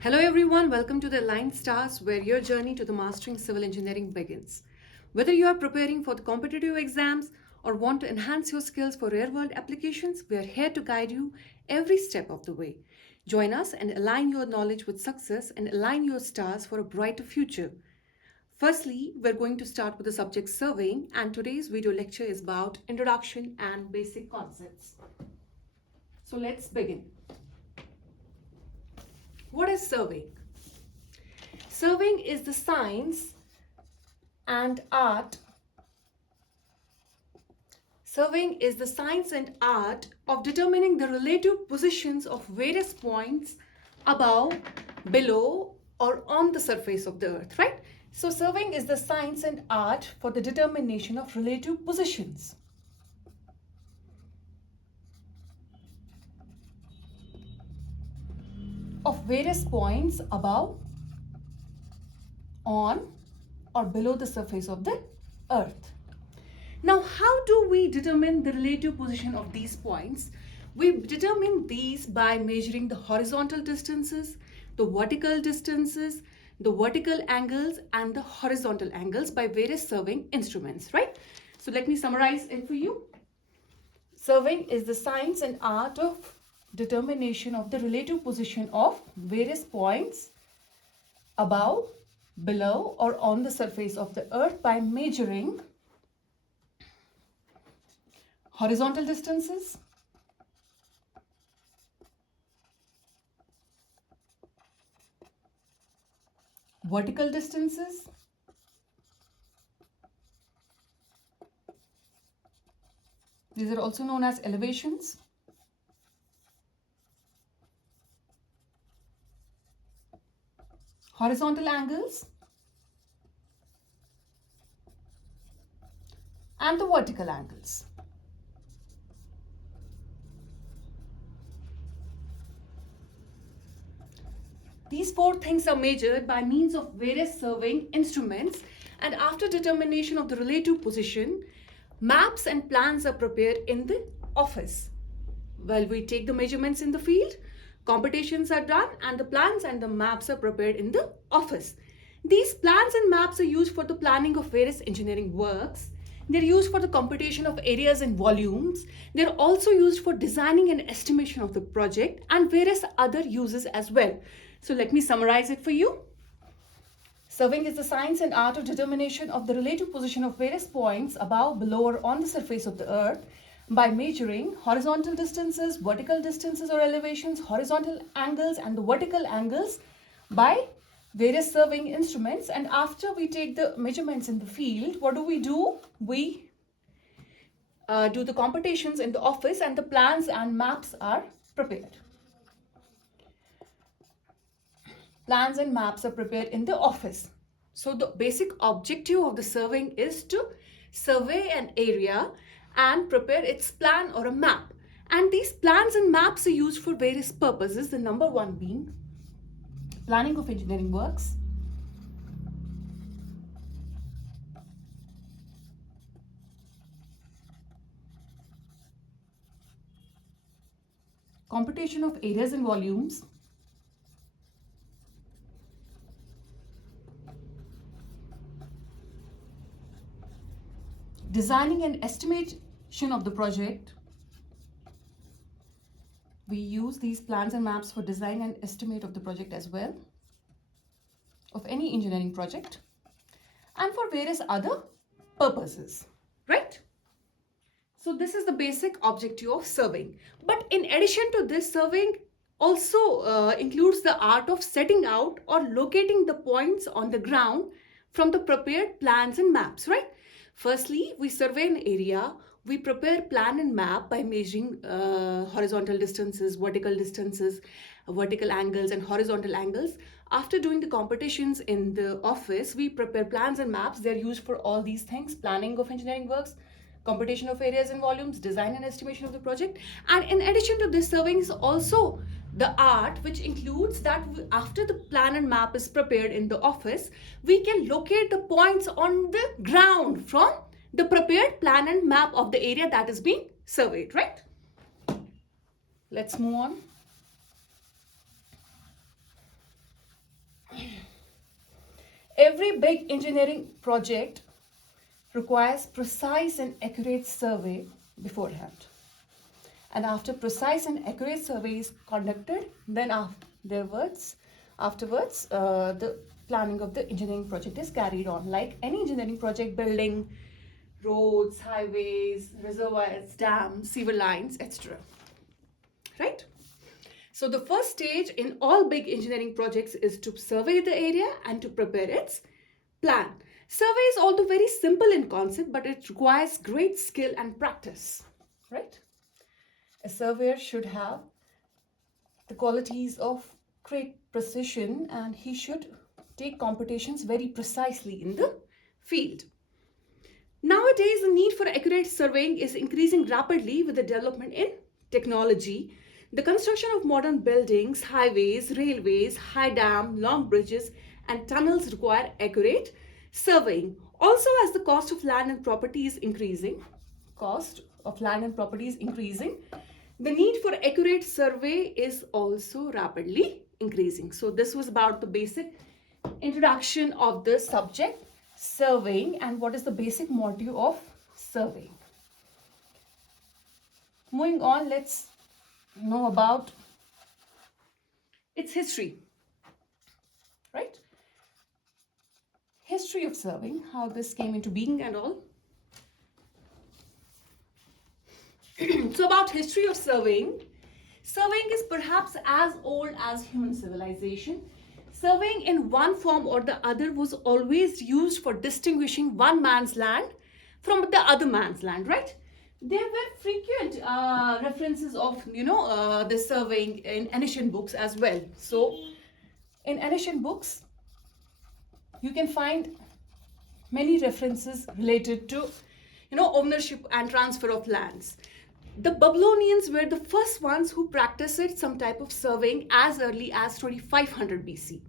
Hello everyone, welcome to the Aligned Stars where your journey to the mastering civil engineering begins. Whether you are preparing for the competitive exams or want to enhance your skills for real-world applications, we are here to guide you every step of the way. Join us and align your knowledge with success and align your stars for a brighter future. Firstly, we're going to start with the subject surveying, and today's video lecture is about introduction and basic concepts. So let's begin. What is surveying? Surveying is the science and art. Surveying is the science and art of determining the relative positions of various points above, below, or on the surface of the earth, right? So surveying is the science and art for the determination of relative positions of various points above, on, or below the surface of the earth. Now, how do we determine the relative position of these points? We determine these by measuring the horizontal distances, the vertical distances, the vertical angles, and the horizontal angles by various surveying instruments, right? So let me summarize it for you. Surveying is the science and art of determination of the relative position of various points above, below, or on the surface of the earth by measuring horizontal distances, vertical distances, these are also known as elevations, horizontal angles, and the vertical angles. These four things are measured by means of various surveying instruments, and after determination of the relative position, maps and plans are prepared in the office. Well, we take the measurements in the field, computations are done, and the plans and the maps are prepared in the office. These plans and maps are used for the planning of various engineering works. They're used for the computation of areas and volumes. They're also used for designing and estimation of the project and various other uses as well. So let me summarize it for you. Surveying is the science and art of determination of the relative position of various points above, below, or on the surface of the earth by measuring horizontal distances, vertical distances or elevations, horizontal angles, and the vertical angles by various surveying instruments. And after we take the measurements in the field, what do? We do the computations in the office, and the plans and maps are prepared. Plans and maps are prepared in the office. So the basic objective of the surveying is to survey an area and prepare its plan or a map. And these plans and maps are used for various purposes, the number one being planning of engineering works, computation of areas and volumes, designing and estimation of the project. We use these plans and maps for design and estimate of the project as well, of any engineering project, and for various other purposes, right? So this is the basic objective of surveying. But in addition to this, surveying also includes the art of setting out or locating the points on the ground from the prepared plans and maps, right? Firstly, we survey an area, we prepare plan and map by measuring horizontal distances, vertical angles, and horizontal angles. After doing the computations in the office, we prepare plans and maps. They're used for all these things: planning of engineering works, computation of areas and volumes, design and estimation of the project. And in addition to this, surveying is also the art which includes that after the plan and map is prepared in the office, we can locate the points on the ground from the prepared plan and map of the area that is being surveyed, right? Let's move on. Every big engineering project requires precise and accurate survey beforehand. And after precise and accurate survey is conducted, then afterwards, the planning of the engineering project is carried on. Like any engineering project, building roads, highways, reservoirs, dams, sewer lines, etc. Right? So the first stage in all big engineering projects is to survey the area and to prepare its plan. Survey is although very simple in concept, but it requires great skill and practice. Right? A surveyor should have the qualities of great precision, and he should take computations very precisely in the field. Nowadays, the need for accurate surveying is increasing rapidly with the development in technology. The construction of modern buildings, highways, railways, high dam, long bridges, and tunnels require accurate surveying. Also, as the cost of land and property is increasing, the need for accurate survey is also rapidly increasing. So this was about the basic introduction of the subject surveying and what is the basic motive of surveying. Moving on, let's know about its history, right? History of surveying, how this came into being and all. So about history of surveying is perhaps as old as human civilization. Surveying in one form or the other was always used for distinguishing one man's land from the other man's land, right? There were frequent references of, the surveying in ancient books as well. So in ancient books, you can find many references related to, ownership and transfer of lands. The Babylonians were the first ones who practiced some type of surveying as early as 2500 BC.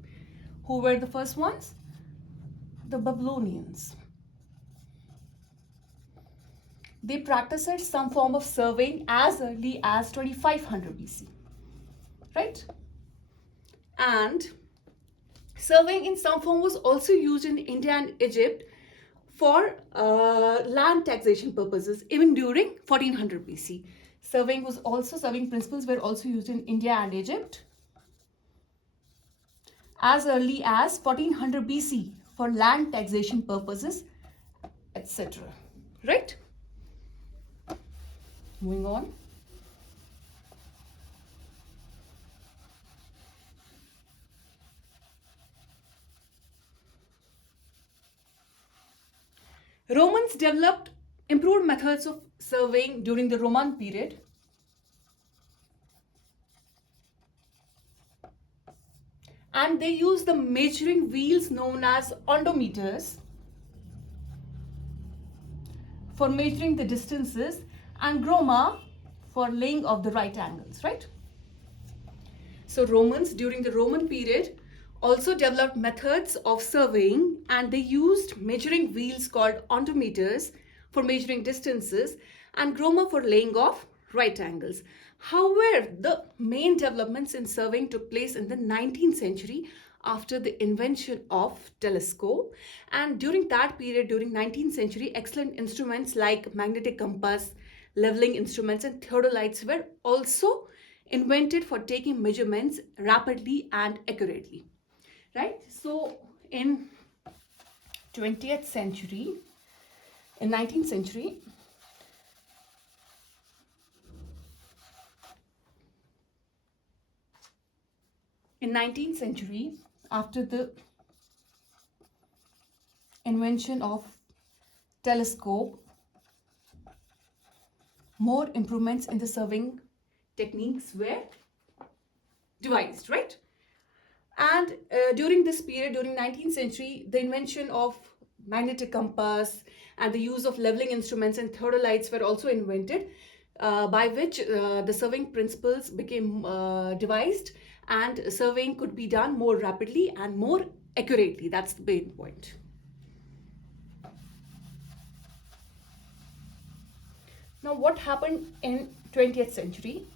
Who were the first ones? The Babylonians. They practiced some form of surveying as early as 2500 BC. Right? And surveying in some form was also used in India and Egypt for land taxation purposes, even during 1400 BC. Surveying principles were also used in India and Egypt as early as 1400 BC for land taxation purposes, etc. Right? Moving on. Romans developed improved methods of surveying during the Roman period. And they used the measuring wheels known as ondometers for measuring the distances and groma for laying of the right angles, right? So Romans during the Roman period also developed methods of surveying, and they used measuring wheels called ondometers for measuring distances and groma for laying of right angles. However, the main developments in surveying took place in the 19th century after the invention of telescope, and during that period, during 19th century, excellent instruments like magnetic compass, leveling instruments and theodolites were also invented for taking measurements rapidly and accurately. Right? So in 20th century, in 19th century, after the invention of telescope, more improvements in the surveying techniques were devised, right? And during this period, during 19th century, the invention of magnetic compass and the use of leveling instruments and theodolites were also invented, by which the surveying principles became devised, and surveying could be done more rapidly and more accurately. That's the main point. Now, what happened in 20th century?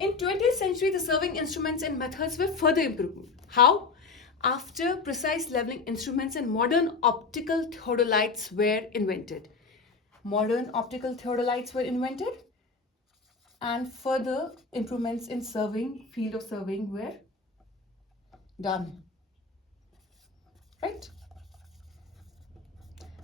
In 20th century, the surveying instruments and methods were further improved. How? After precise leveling instruments and modern optical theodolites were invented. Modern optical theodolites were invented and further improvements in field of surveying were done. Right?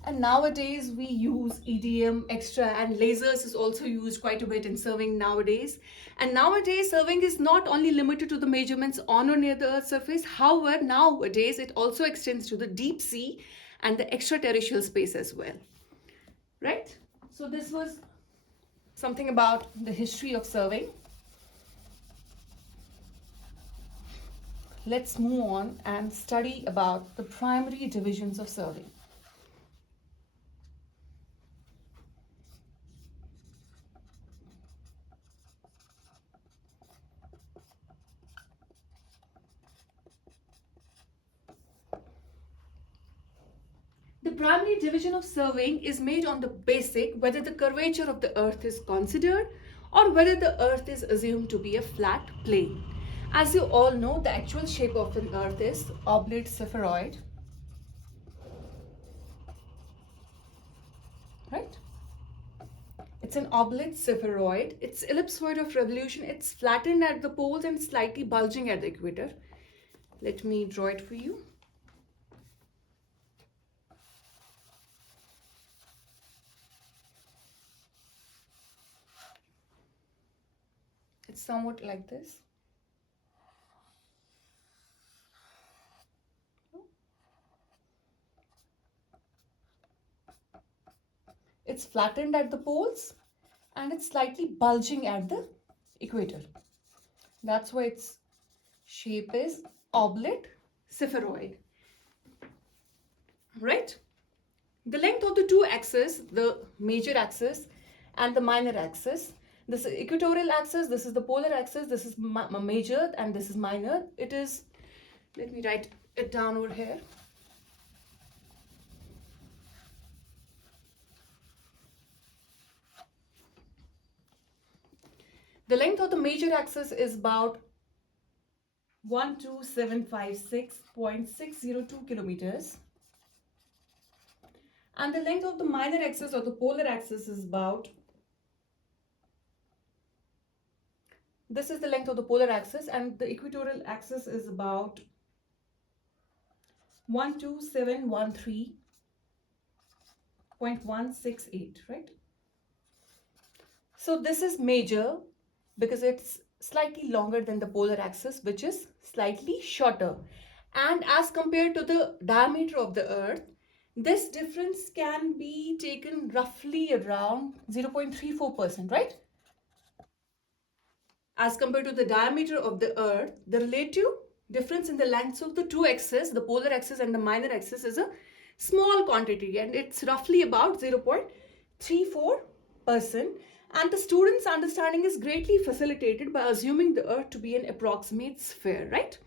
And nowadays we use EDM extra, and lasers is also used quite a bit in surveying nowadays. And nowadays surveying is not only limited to the measurements on or near the Earth's surface. However, nowadays it also extends to the deep sea and the extraterrestrial space as well. Right? So this was something about the history of surveying. Let's move on and study about the primary divisions of surveying. The primary division of surveying is made on the basic whether the curvature of the earth is considered or whether the earth is assumed to be a flat plane. As you all know, the actual shape of an earth is oblate spheroid. Right? It's an oblate spheroid. It's ellipsoid of revolution. It's flattened at the poles and slightly bulging at the equator. Let me draw it for you. It's somewhat like this. It's flattened at the poles and it's slightly bulging at the equator. That's why its shape is oblate spheroid. Right? The length of the two axes, the major axis and the minor axis. This is equatorial axis, this is the polar axis, this is major and this is minor. It is, let me write it down over here. The length of the major axis is about 12756.602 kilometers. And the length of the minor axis or the polar axis is about, this is the length of the polar axis, and the equatorial axis is about 12713.168, right? So this is major because it's slightly longer than the polar axis, which is slightly shorter. And as compared to the diameter of the earth, this difference can be taken roughly around 0.34%, right? As compared to the diameter of the earth, the relative difference in the lengths of the two axes, the polar axis and the minor axis, is a small quantity, and it's roughly about 0.34%. And the student's understanding is greatly facilitated by assuming the earth to be an approximate sphere, right?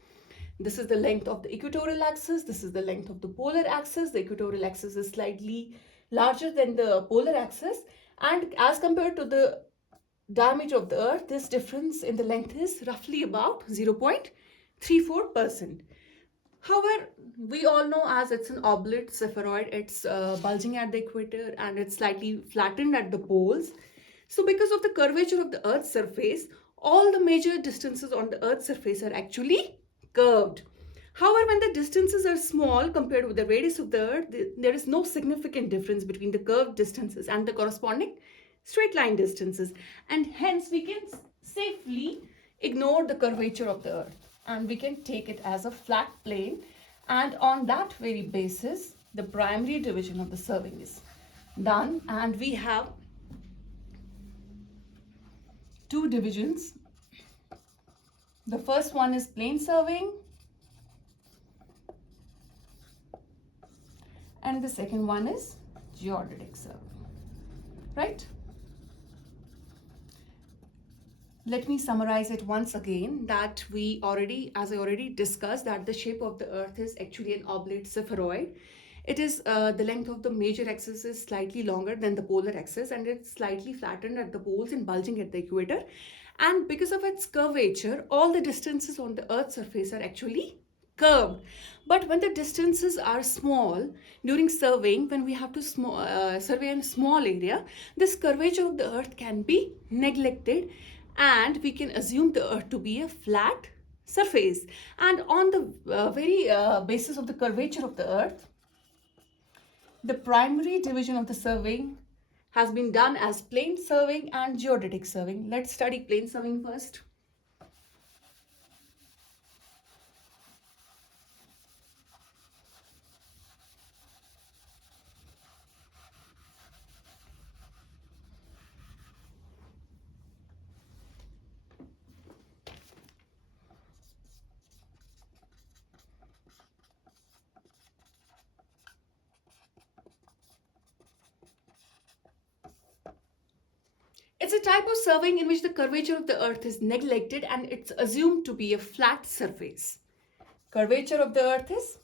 This is the length of the equatorial axis. This is the length of the polar axis. The equatorial axis is slightly larger than the polar axis. And as compared to the diameter of the earth, this difference in the length is roughly about 0.34%. However, we all know as it's an oblate spheroid, it's bulging at the equator and it's slightly flattened at the poles. So because of the curvature of the Earth's surface, all the major distances on the Earth's surface are actually curved. However, when the distances are small compared with the radius of the Earth, there is no significant difference between the curved distances and the corresponding straight line distances. And hence, we can safely ignore the curvature of the Earth and we can take it as a flat plane. And on that very basis, the primary division of the surveying is done, and we have two divisions. The first one is plane surveying and the second one is geodetic surveying, right? Let me summarize it once again that as I already discussed, that the shape of the earth is actually an oblate spheroid. It is the length of the major axis is slightly longer than the polar axis, and it's slightly flattened at the poles and bulging at the equator. And because of its curvature, all the distances on the Earth's surface are actually curved. But when the distances are small, during surveying, when we have to survey a small area, this curvature of the Earth can be neglected, and we can assume the Earth to be a flat surface. And on the very basis of the curvature of the Earth, the primary division of the surveying has been done as plane surveying and geodetic surveying. Let's study plane surveying first. It's a type of surveying in which the curvature of the Earth is neglected and it's assumed to be a flat surface. Curvature of the Earth is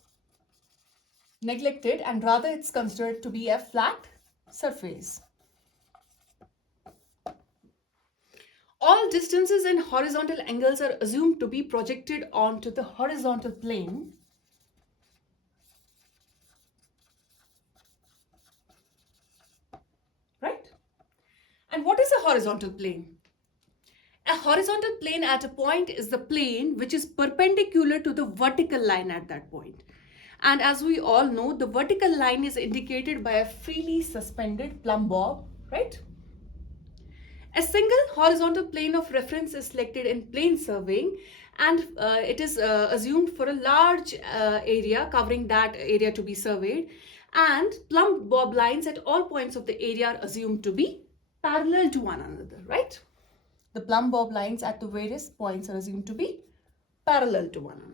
neglected and rather it's considered to be a flat surface. All distances and horizontal angles are assumed to be projected onto the horizontal plane. Right? And what is a horizontal plane? A horizontal plane at a point is the plane which is perpendicular to the vertical line at that point. And as we all know, the vertical line is indicated by a freely suspended plumb bob, right? A single horizontal plane of reference is selected in plane surveying, and it is assumed for a large area, covering that area to be surveyed, and plumb bob lines at all points of the area are assumed to be parallel to one another, right? The plumb bob lines at the various points are assumed to be parallel to one another.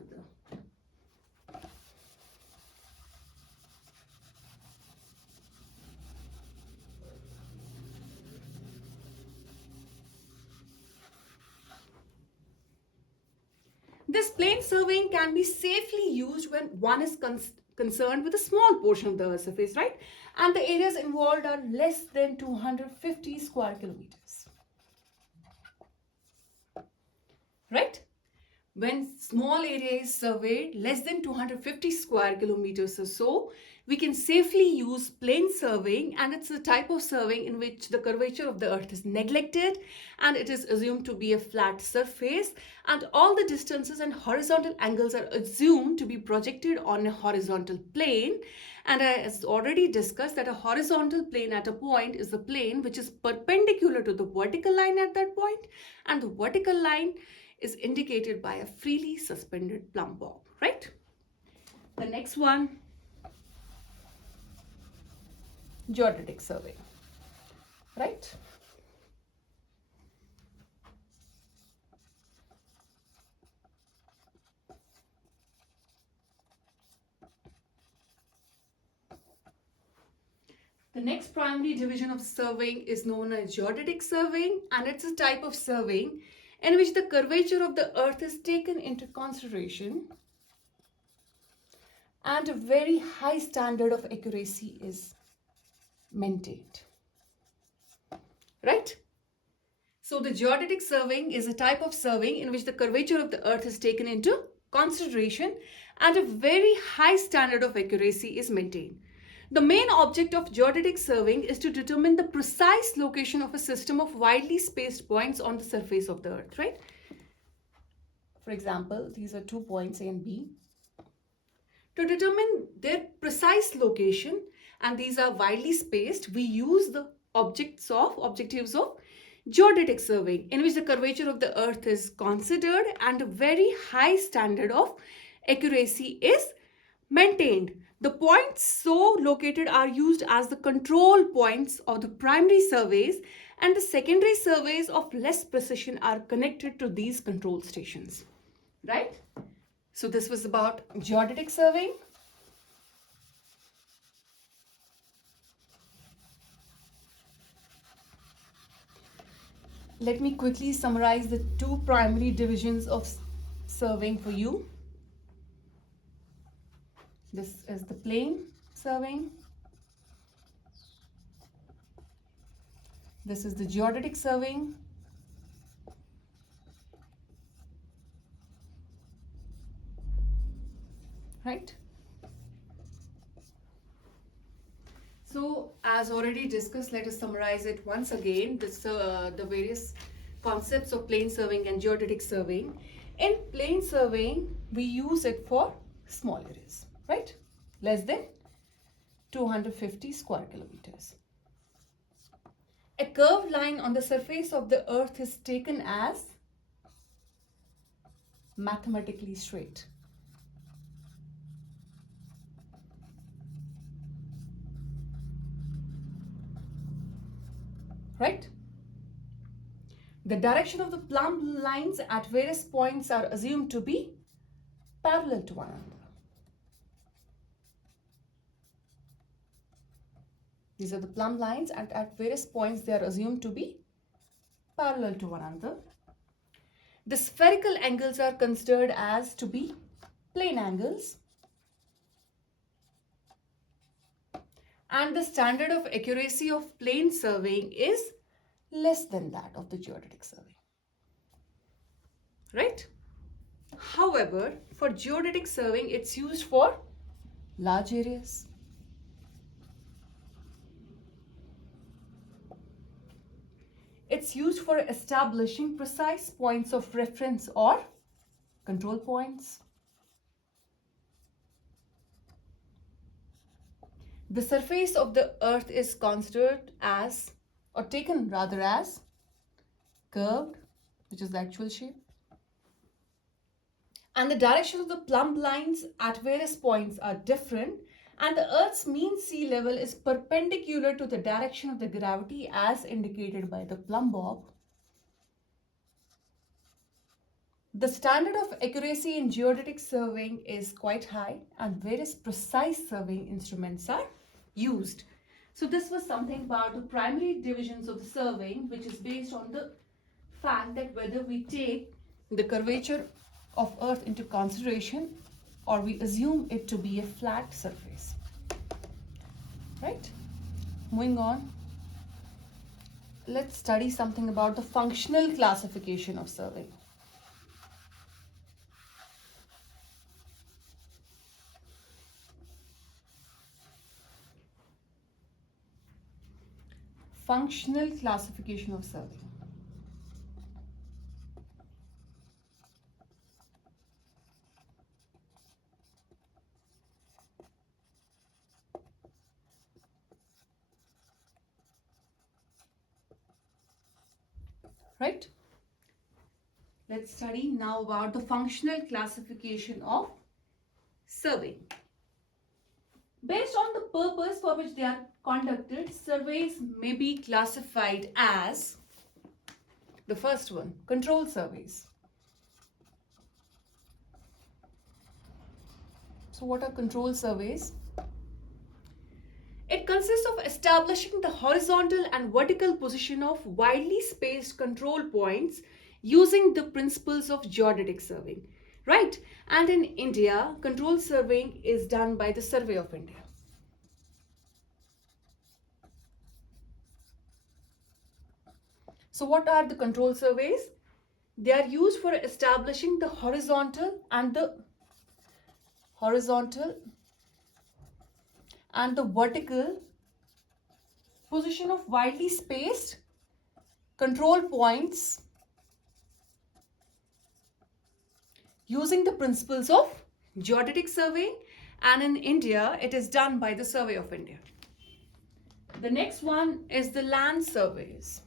This plane surveying can be safely used when one is concerned with a small portion of the Earth's surface, right? And the areas involved are less than 250 square kilometers. Right? When small area is surveyed, less than 250 square kilometers or so, we can safely use plane surveying, and it's a type of surveying in which the curvature of the Earth is neglected and it is assumed to be a flat surface, and all the distances and horizontal angles are assumed to be projected on a horizontal plane. And as already discussed, that a horizontal plane at a point is the plane which is perpendicular to the vertical line at that point, and the vertical line is indicated by a freely suspended plumb bob, right? The next one, geodetic survey, right? The next primary division of surveying is known as geodetic surveying, and it's a type of surveying in which the curvature of the Earth is taken into consideration and a very high standard of accuracy is maintained. Right? So the geodetic surveying is a type of surveying in which the curvature of the Earth is taken into consideration and a very high standard of accuracy is maintained. The main object of geodetic surveying is to determine the precise location of a system of widely spaced points on the surface of the Earth, right? For example, these are 2 points A and B. To determine their precise location, and these are widely spaced, we use the objectives of geodetic surveying, in which the curvature of the Earth is considered and a very high standard of accuracy is maintained. The points so located are used as the control points of the primary surveys, and the secondary surveys of less precision are connected to these control stations. Right? So this was about geodetic surveying. Let me quickly summarize the 2 primary divisions of surveying for you. This is the plane surveying. This is the geodetic surveying. right? So as already discussed, let us summarize it once again. The various concepts of plane surveying and geodetic surveying. In plane surveying, we use it for small areas, right? Less than 250 square kilometers. A curved line on the surface of the earth is taken as mathematically straight. Right? The direction of the plumb lines at various points are assumed to be parallel to one another. These are the plumb lines, and at various points they are assumed to be parallel to one another. The spherical angles are considered as to be plane angles. And the standard of accuracy of plane surveying is less than that of the geodetic survey. Right? However, for geodetic surveying, it's used for large areas. It's used for establishing precise points of reference or control points. The surface of the earth is considered as, or taken rather as, curved, which is the actual shape. And the direction of the plumb lines at various points are different, and the earth's mean sea level is perpendicular to the direction of the gravity as indicated by the plumb bob. The standard of accuracy in geodetic surveying is quite high, and various precise surveying instruments are used. So this was something about the primary divisions of the surveying, which is based on the fact that whether we take the curvature of earth into consideration or we assume it to be a flat surface. Right? Moving on, let's study something about the functional classification of surveying. Functional classification of surveying. Right? Let's study now about the functional classification of surveying. Based on the purpose for which they are conducted, surveys may be classified as the first one, control surveys. So what are control surveys? It consists of establishing the horizontal and vertical position of widely spaced control points using the principles of geodetic surveying, right? And in India, control surveying is done by the Survey of India. So what are the control surveys? They are used for establishing the horizontal and the vertical position of widely spaced control points using the principles of geodetic surveying, and in India it is done by the Survey of India. The next one is the land surveys.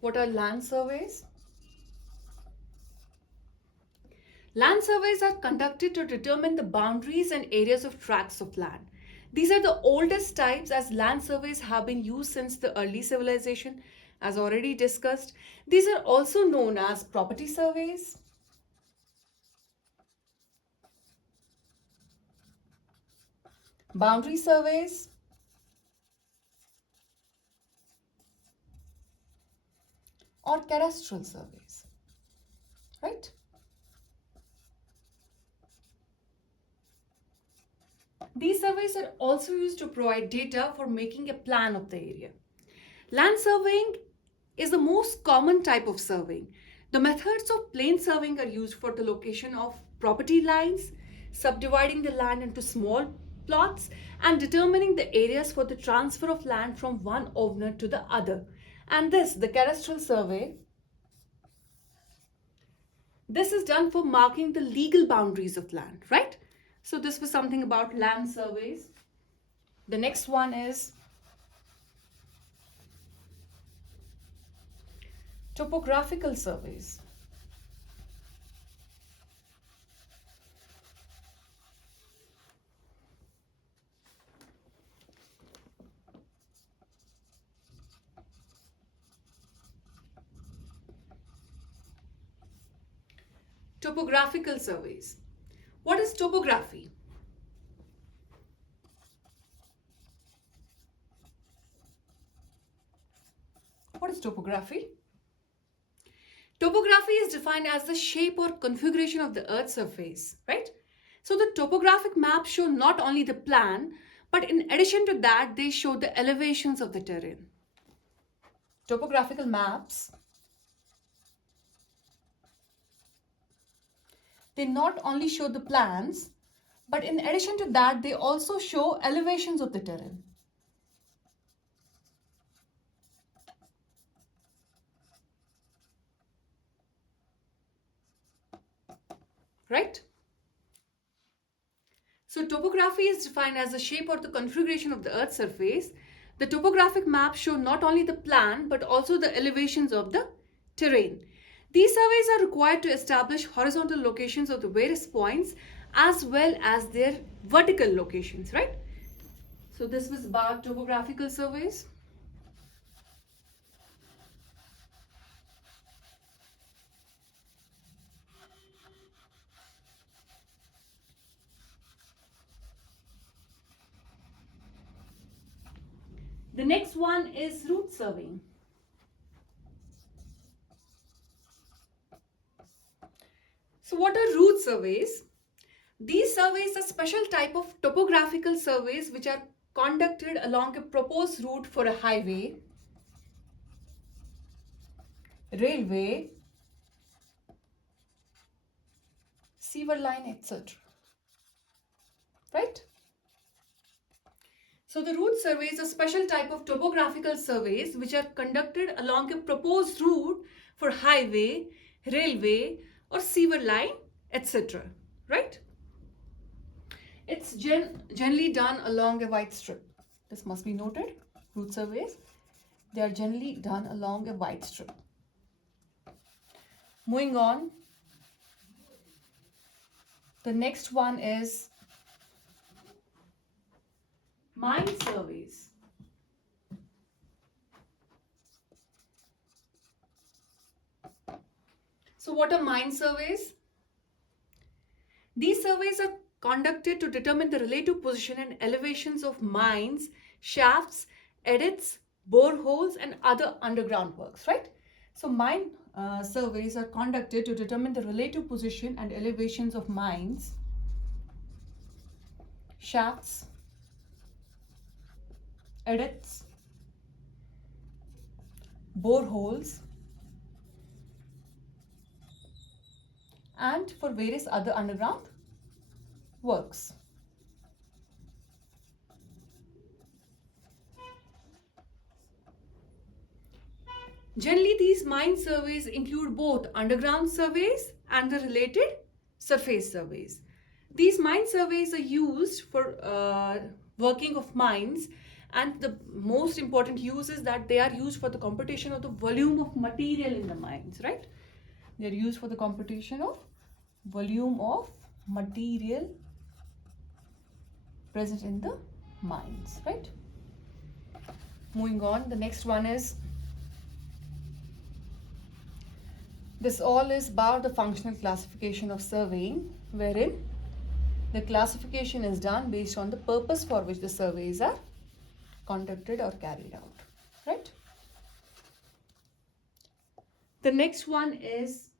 What are land surveys? Land surveys are conducted to determine the boundaries and areas of tracts of land. These are the oldest types, as land surveys have been used since the early civilization, as already discussed. These are also known as property surveys, boundary surveys, or cadastral surveys, right? These surveys are also used to provide data for making a plan of the area. Land surveying is the most common type of surveying. The methods of plain surveying are used for the location of property lines, subdividing the land into small plots, and determining the areas for the transfer of land from one owner to the other. And this, the cadastral survey, this is done for marking the legal boundaries of land, right? So this was something about land surveys. The next one is topographical surveys. Topographical surveys. What is topography? What is topography? Topography is defined as the shape or configuration of the Earth's surface, right? So the topographic maps show not only the plan, but in addition to that, they show the elevations of the terrain. Topographical maps, they not only show the plans, but in addition to that, they also show elevations of the terrain. Right? So topography is defined as the shape or the configuration of the Earth's surface. The topographic maps show not only the plan, but also the elevations of the terrain. These surveys are required to establish horizontal locations of the various points as well as their vertical locations, right? So this was about topographical surveys. The next one is route surveying. So what are route surveys? These surveys are special type of topographical surveys which are conducted along a proposed route for a highway, railway, sewer line, etc. Right? So the route surveys are special type of topographical surveys which are conducted along a proposed route for highway, railway, or sewer line, etc. Right? It's generally done along a wide strip. This must be noted. Route surveys, they are generally done along a wide strip. Moving on, the next one is mine surveys. So what are mine surveys? These surveys are conducted to determine the relative position and elevations of mines, shafts, adits, boreholes, and other underground works, right? So mine surveys are conducted to determine the relative position and elevations of mines, shafts, adits, boreholes, and for various other underground works. Generally, these mine surveys include both underground surveys and the related surface surveys. These mine surveys are used for working of mines, and the most important use is that they are used for the computation of the volume of material in the mines, right? They are used for the computation of volume of material present in the mines, right? Moving on, the next one is, this all is about the functional classification of surveying, wherein the classification is done based on the purpose for which the surveys are conducted or carried out, right? The next one is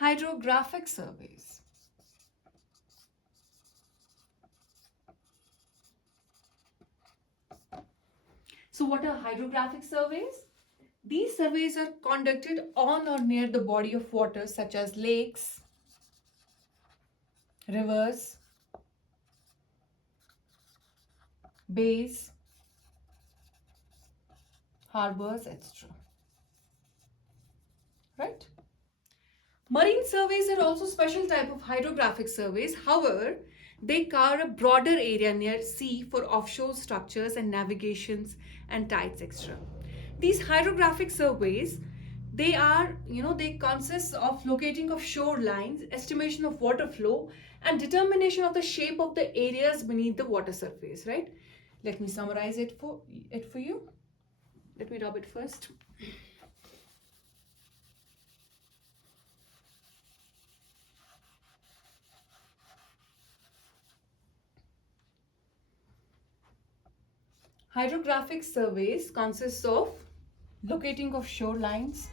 hydrographic surveys. So what are hydrographic surveys? These surveys are conducted on or near the body of water such as lakes, rivers, bays, harbors, etc. Right? Marine surveys are also special type of hydrographic surveys. However, they cover a broader area near sea for offshore structures and navigations and tides, etc. These hydrographic surveys, they consist of locating of shorelines, estimation of water flow, and determination of the shape of the areas beneath the water surface, right? Let me summarize it for you. Let me rub it first. Hydrographic surveys consists of locating of shorelines,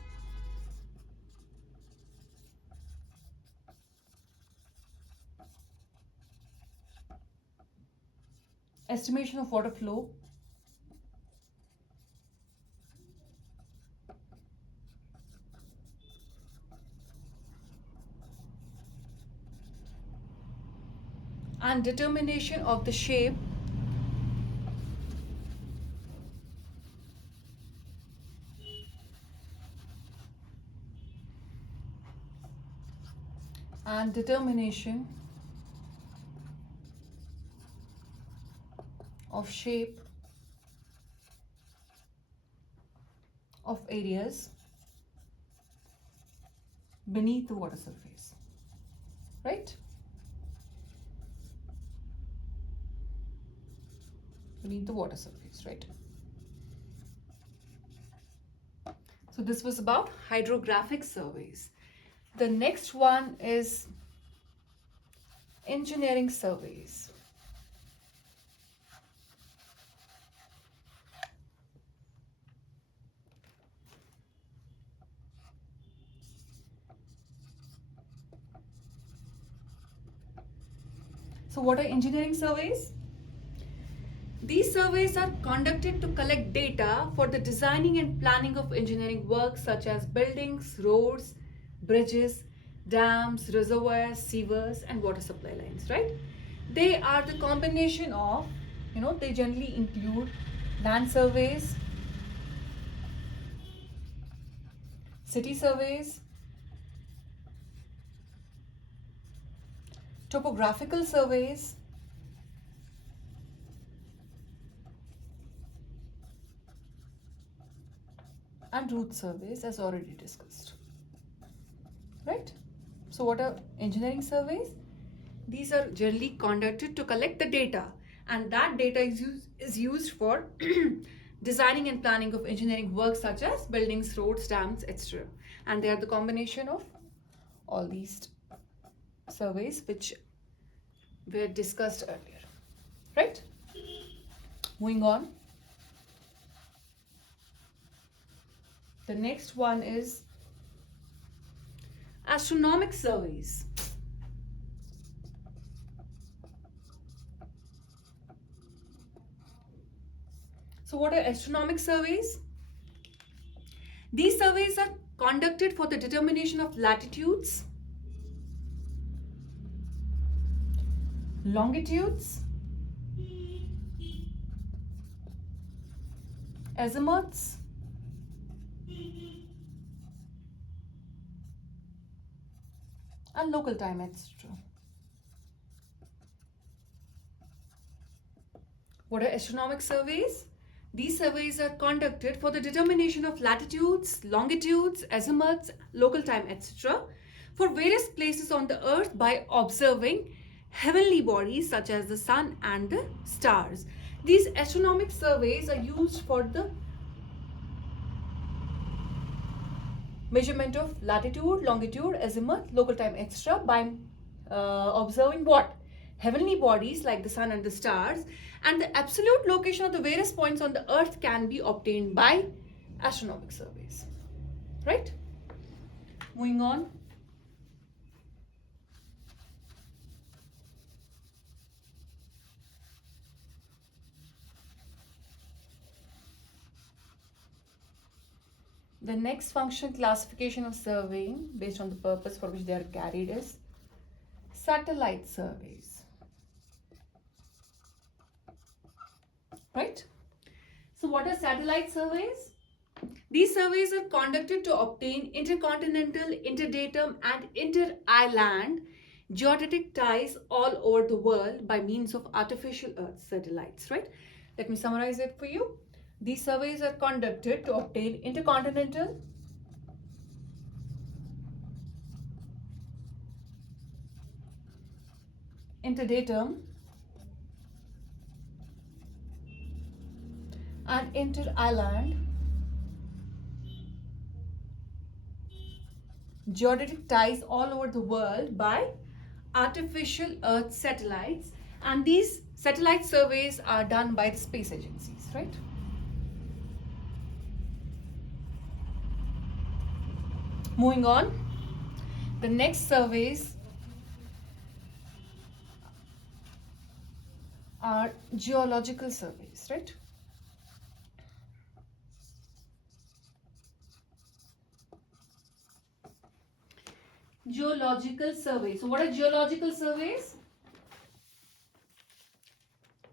estimation of water flow, and determination of the shape and determination of shape of areas beneath the water surface, right? Beneath the water surface, right? So this was about hydrographic surveys. The next one is engineering surveys. So what are engineering surveys? These surveys are conducted to collect data for the designing and planning of engineering work such as buildings, roads, bridges, dams, reservoirs, sewers, and water supply lines, right? They are the combination of, they generally include land surveys, city surveys, topographical surveys, and route surveys as already discussed, right? So what are engineering surveys? These are generally conducted to collect the data, and that data is used for designing and planning of engineering work such as buildings, roads, dams, etc. And they are the combination of all these surveys which were discussed earlier, right? Moving on. The next one is astronomic surveys. So what are astronomic surveys? These surveys are conducted for the determination of latitudes, longitudes, azimuths, and local time, etc. What are astronomic surveys? These surveys are conducted for the determination of latitudes, longitudes, azimuths, local time, etc. for various places on the earth by observing heavenly bodies such as the sun and the stars. These astronomic surveys are used for the measurement of latitude, longitude, azimuth, local time, etc. by observing what? Heavenly bodies like the sun and the stars, and the absolute location of the various points on the earth can be obtained by astronomic surveys, right? Moving on. The next function classification of surveying based on the purpose for which they are carried is satellite surveys. Right? So what are satellite surveys? These surveys are conducted to obtain intercontinental, interdatum and inter-island geodetic ties all over the world by means of artificial Earth satellites, right? Let me summarize it for you. These surveys are conducted to obtain intercontinental, interdatum and inter-island geodetic ties all over the world by artificial Earth satellites, and these satellite surveys are done by the space agencies, right? Moving on, the next surveys are geological surveys, right? Geological surveys. So what are geological surveys?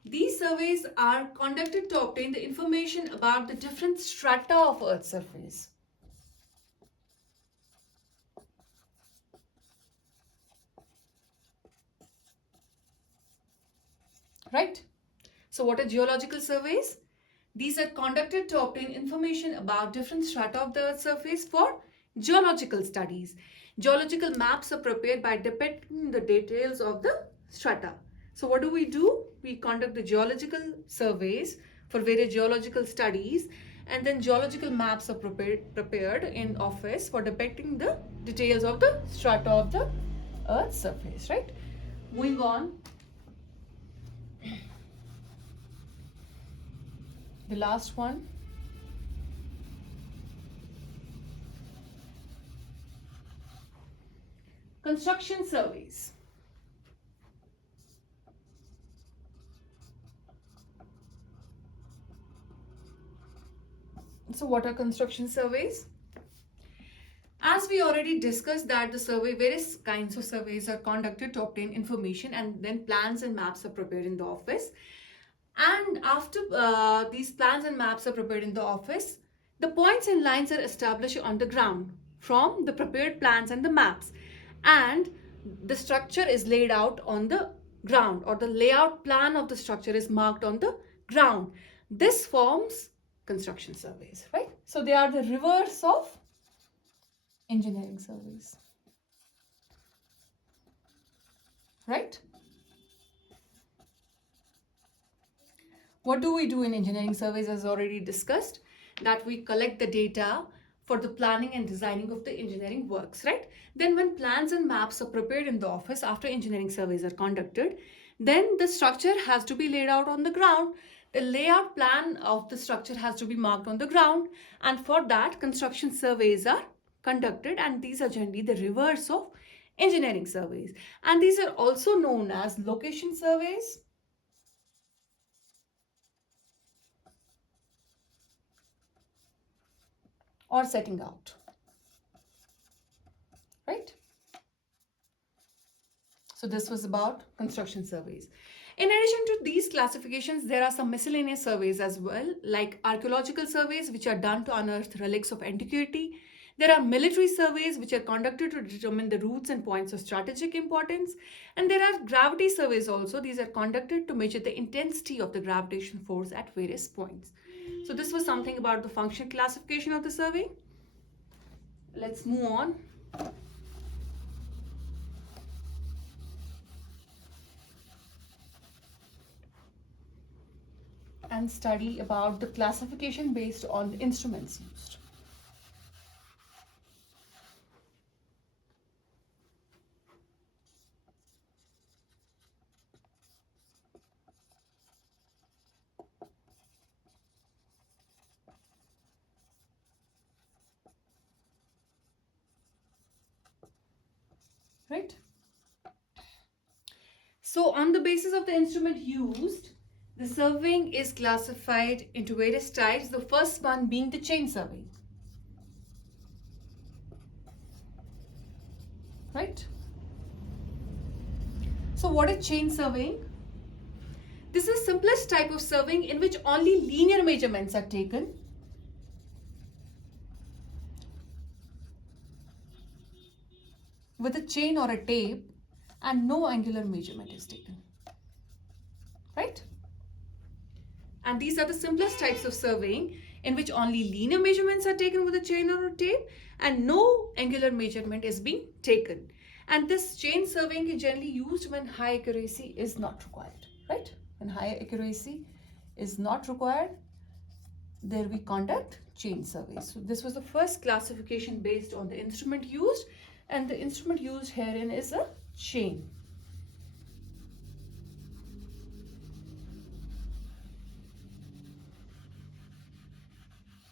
These surveys are conducted to obtain the information about the different strata of Earth's surface. Right? So what are geological surveys? These are conducted to obtain information about different strata of the Earth's surface for geological studies. Geological maps are prepared by depicting the details of the strata. So what do? We conduct the geological surveys for various geological studies, and then geological maps are prepared in office for depicting the details of the strata of the Earth's surface, right? Moving on, the last one, construction surveys. So what are construction surveys? As we already discussed that various kinds of surveys are conducted to obtain information, and then plans and maps are prepared in the office. And after these plans and maps are prepared in the office, the points and lines are established on the ground from the prepared plans and the maps. And the structure is laid out on the ground, or the layout plan of the structure is marked on the ground. This forms construction surveys, right? So they are the reverse of engineering surveys, right? What do we do in engineering surveys? As already discussed, that we collect the data for the planning and designing of the engineering works, right? Then when plans and maps are prepared in the office after engineering surveys are conducted, then the structure has to be laid out on the ground. The layout plan of the structure has to be marked on the ground, and for that construction surveys are conducted, and these are generally the reverse of engineering surveys, and these are also known as location surveys or setting out, right? So this was about construction surveys. In addition to these classifications, there are some miscellaneous surveys as well, like archaeological surveys, which are done to unearth relics of antiquity. There are military surveys, which are conducted to determine the routes and points of strategic importance. And there are gravity surveys also. These are conducted to measure the intensity of the gravitational force at various points. So this was something about the function classification of the survey. Let's move on. And study about the classification based on the instruments used. Right? So on the basis of the instrument used, the surveying is classified into various types, the first one being the chain survey. right? So what is chain surveying? This is simplest type of surveying in which only linear measurements are taken. With a chain or a tape, and no angular measurement is taken, right? And these are the simplest types of surveying in which only linear measurements are taken with a chain or a tape and no angular measurement is being taken. And this chain surveying is generally used when high accuracy is not required, right? When high accuracy is not required, there we conduct chain surveys. So this was the first classification based on the instrument used, and the instrument used herein is a chain.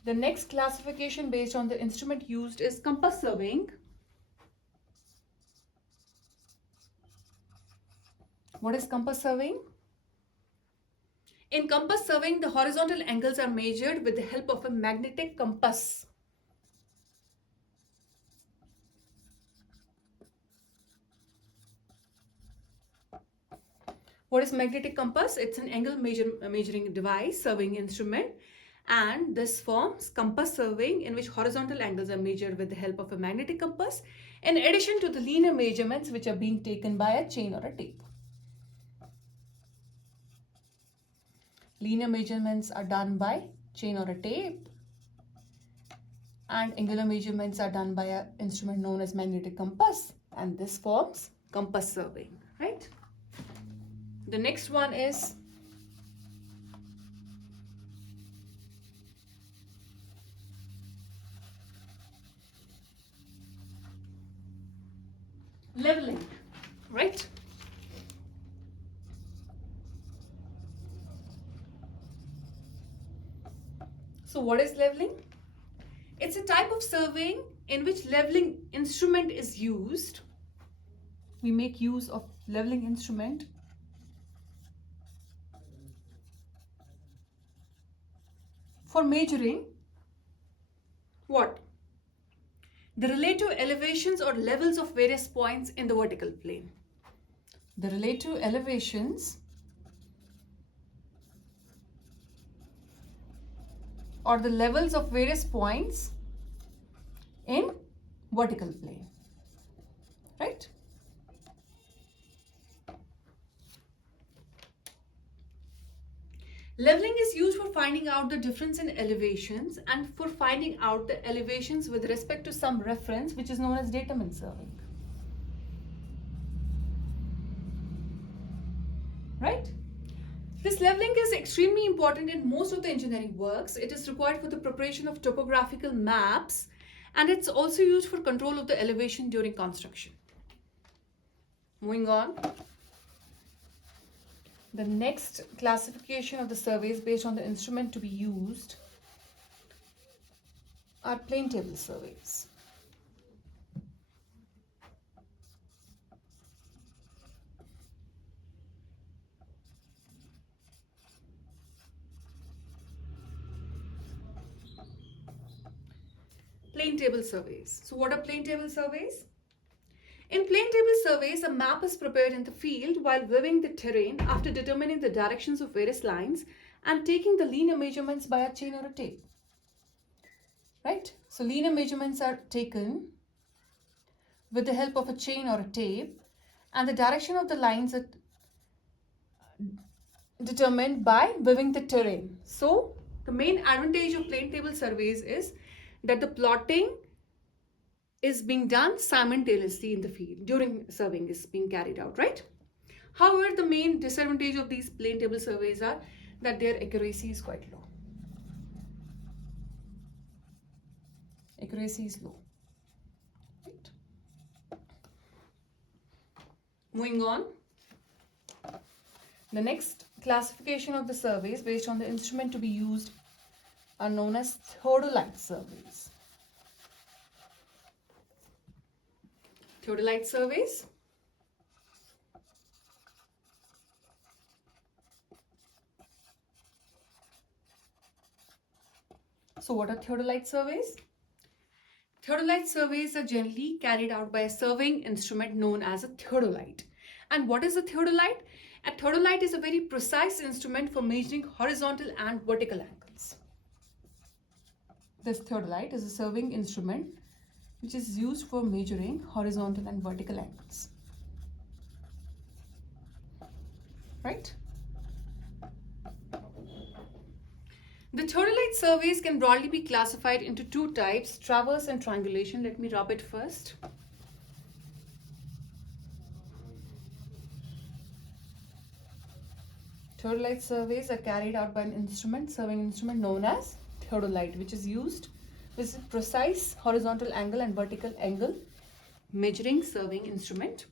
The next classification based on the instrument used is compass surveying. What is compass surveying? In compass surveying, the horizontal angles are measured with the help of a magnetic compass. What is magnetic compass? It's an angle measuring device, surveying instrument, and this forms compass surveying in which horizontal angles are measured with the help of a magnetic compass in addition to the linear measurements which are being taken by a chain or a tape. Linear measurements are done by chain or a tape, and angular measurements are done by an instrument known as magnetic compass, and this forms compass surveying, right? The next one is leveling, right? So what is leveling? It's a type of surveying in which leveling instrument is used. We make use of leveling instrument for measuring what? The relative elevations or levels of various points in the vertical plane. The relative elevations or the levels of various points in vertical plane, right? Leveling is used for finding out the difference in elevations and for finding out the elevations with respect to some reference, which is known as datum in surveying, right? This leveling is extremely important in most of the engineering works. It is required for the preparation of topographical maps, and it's also used for control of the elevation during construction. Moving on. The next classification of the surveys based on the instrument to be used are plane table surveys. Plane table surveys. So what are plane table surveys? In plane table surveys, a map is prepared in the field while viewing the terrain after determining the directions of various lines and taking the linear measurements by a chain or a tape. Right? So linear measurements are taken with the help of a chain or a tape, and the direction of the lines are determined by viewing the terrain. So the main advantage of plane table surveys is that the plotting is being done simultaneously in the field during surveying is being carried out, right? However, the main disadvantage of these plane table surveys are that their accuracy is quite low. Accuracy is low. Right? Moving on. The next classification of the surveys based on the instrument to be used are known as theodolite surveys. Theodolite surveys. So what are theodolite surveys? Theodolite surveys are generally carried out by a surveying instrument known as a theodolite. And what is a theodolite? A theodolite is a very precise instrument for measuring horizontal and vertical angles. This theodolite is a surveying instrument which is used for measuring horizontal and vertical angles. Right? The theodolite surveys can broadly be classified into two types, traverse and triangulation. Let me rub it first. Theodolite surveys are carried out by an surveying instrument known as theodolite, which is used with precise horizontal angle and vertical angle measuring surveying instrument.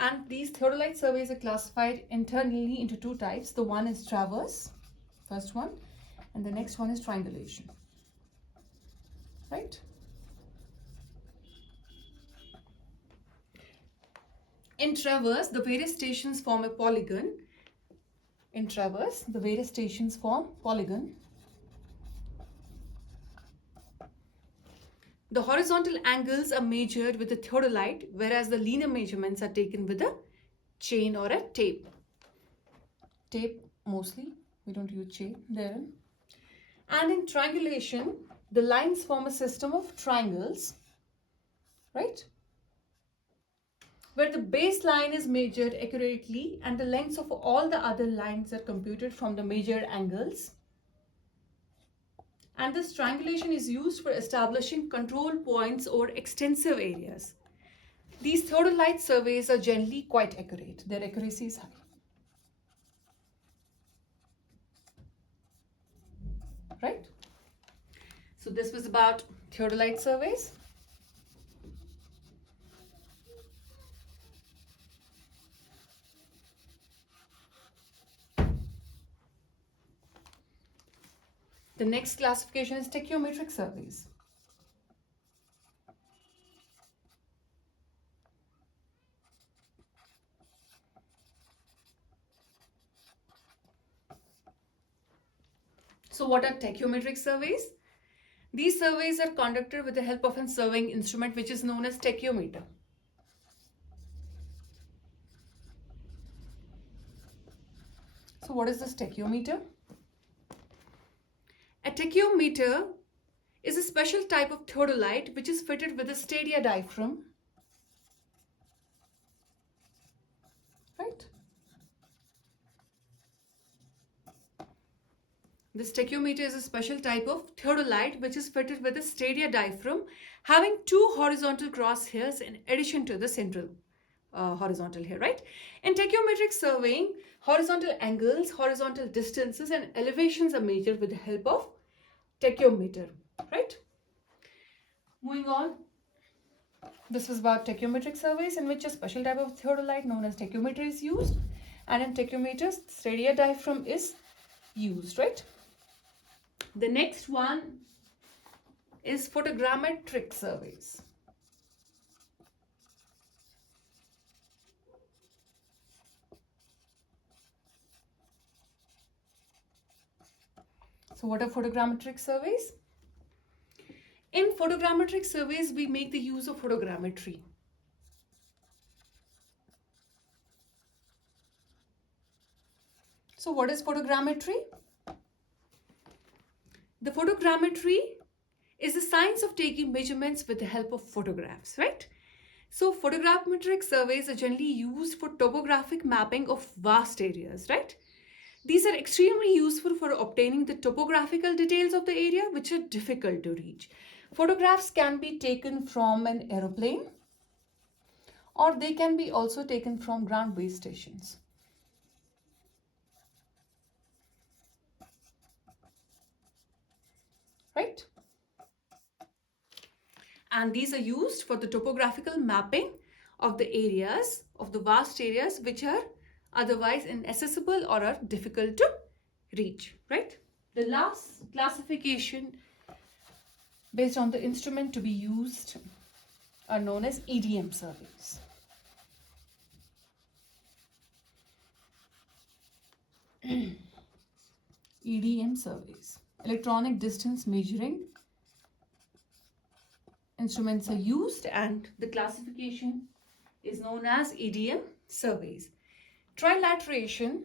And these theodolite surveys are classified internally into two types. The one is traverse, first one, and the next one is triangulation. Right? In traverse, the various stations form a polygon. In traverse, the various stations form polygon. The horizontal angles are measured with a theodolite, whereas the linear measurements are taken with a chain or a tape. Tape mostly, we don't use chain therein. And in triangulation, the lines form a system of triangles, right? Where the baseline is measured accurately and the lengths of all the other lines are computed from the measured angles. And this triangulation is used for establishing control points over extensive areas. These theodolite surveys are generally quite accurate. Their accuracy is high. Right? So this was about theodolite surveys. The next classification is tachyometric surveys. So what are tachyometric surveys? These surveys are conducted with the help of a surveying instrument which is known as tachyometer. So what is this tachyometer? A tachyometer is a special type of theodolite which is fitted with a stadia diaphragm. Right? This tachyometer is a special type of theodolite which is fitted with a stadia diaphragm having two horizontal crosshairs in addition to the central horizontal hair, right? In tachyometric surveying, horizontal angles, horizontal distances and elevations are measured with the help of tachyometer, right? Moving on, this was about tachyometric surveys in which a special type of theodolite known as tachyometer is used, and in tachyometers, stadia diaphragm is used, right? The next one is photogrammetric surveys. So what are photogrammetric surveys? In photogrammetric surveys, we make the use of photogrammetry. So what is photogrammetry? The photogrammetry is the science of taking measurements with the help of photographs, right? So photogrammetric surveys are generally used for topographic mapping of vast areas, right? These are extremely useful for obtaining the topographical details of the area which are difficult to reach. Photographs can be taken from an aeroplane or they can be also taken from ground base stations. Right? And these are used for the topographical mapping of the areas, of the vast areas which are otherwise inaccessible or are difficult to reach, right? The last classification based on the instrument to be used are known as EDM surveys. EDM surveys, electronic distance measuring instruments are used, and the classification is known as EDM surveys. Trilateration,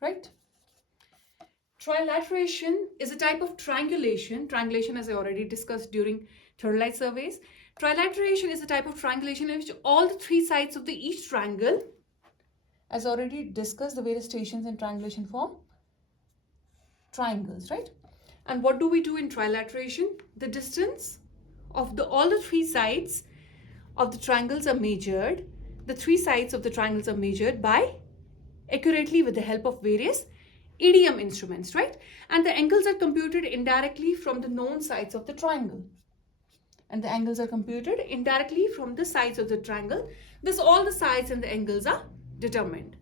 right? Trilateration is a type of triangulation. Triangulation, as I already discussed during third light surveys. Trilateration is a type of triangulation in which all the three sides of each triangle, as already discussed, the various stations in triangulation form triangles, right? And what do we do in trilateration? The distance of all the three sides of the triangles are measured. The three sides of the triangles are measured by accurately with the help of various EDM instruments, right? And the angles are computed indirectly from the known sides of the triangle. And the angles are computed indirectly from the sides of the triangle. Thus, all the sides and the angles are determined.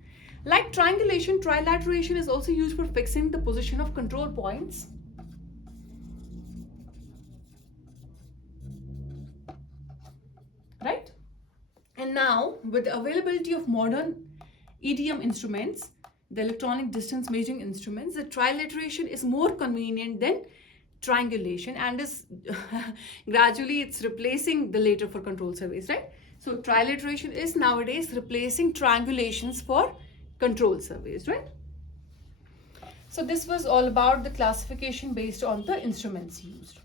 Like triangulation, trilateration is also used for fixing the position of control points. Right? And now, with the availability of modern EDM instruments, the electronic distance measuring instruments, the trilateration is more convenient than triangulation, and is gradually it's replacing the later for control surveys, right? So trilateration is nowadays replacing triangulations for control surveys, right? So this was all about the classification based on the instruments used.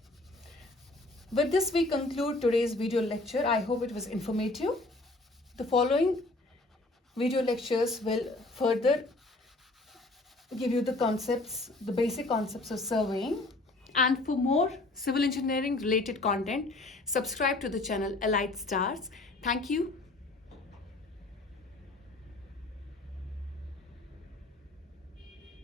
With this, we conclude today's video lecture. I hope it was informative. The following video lectures will further give you the concepts, the basic concepts of surveying. And for more civil engineering related content, subscribe to the channel Allied Stars. Thank you.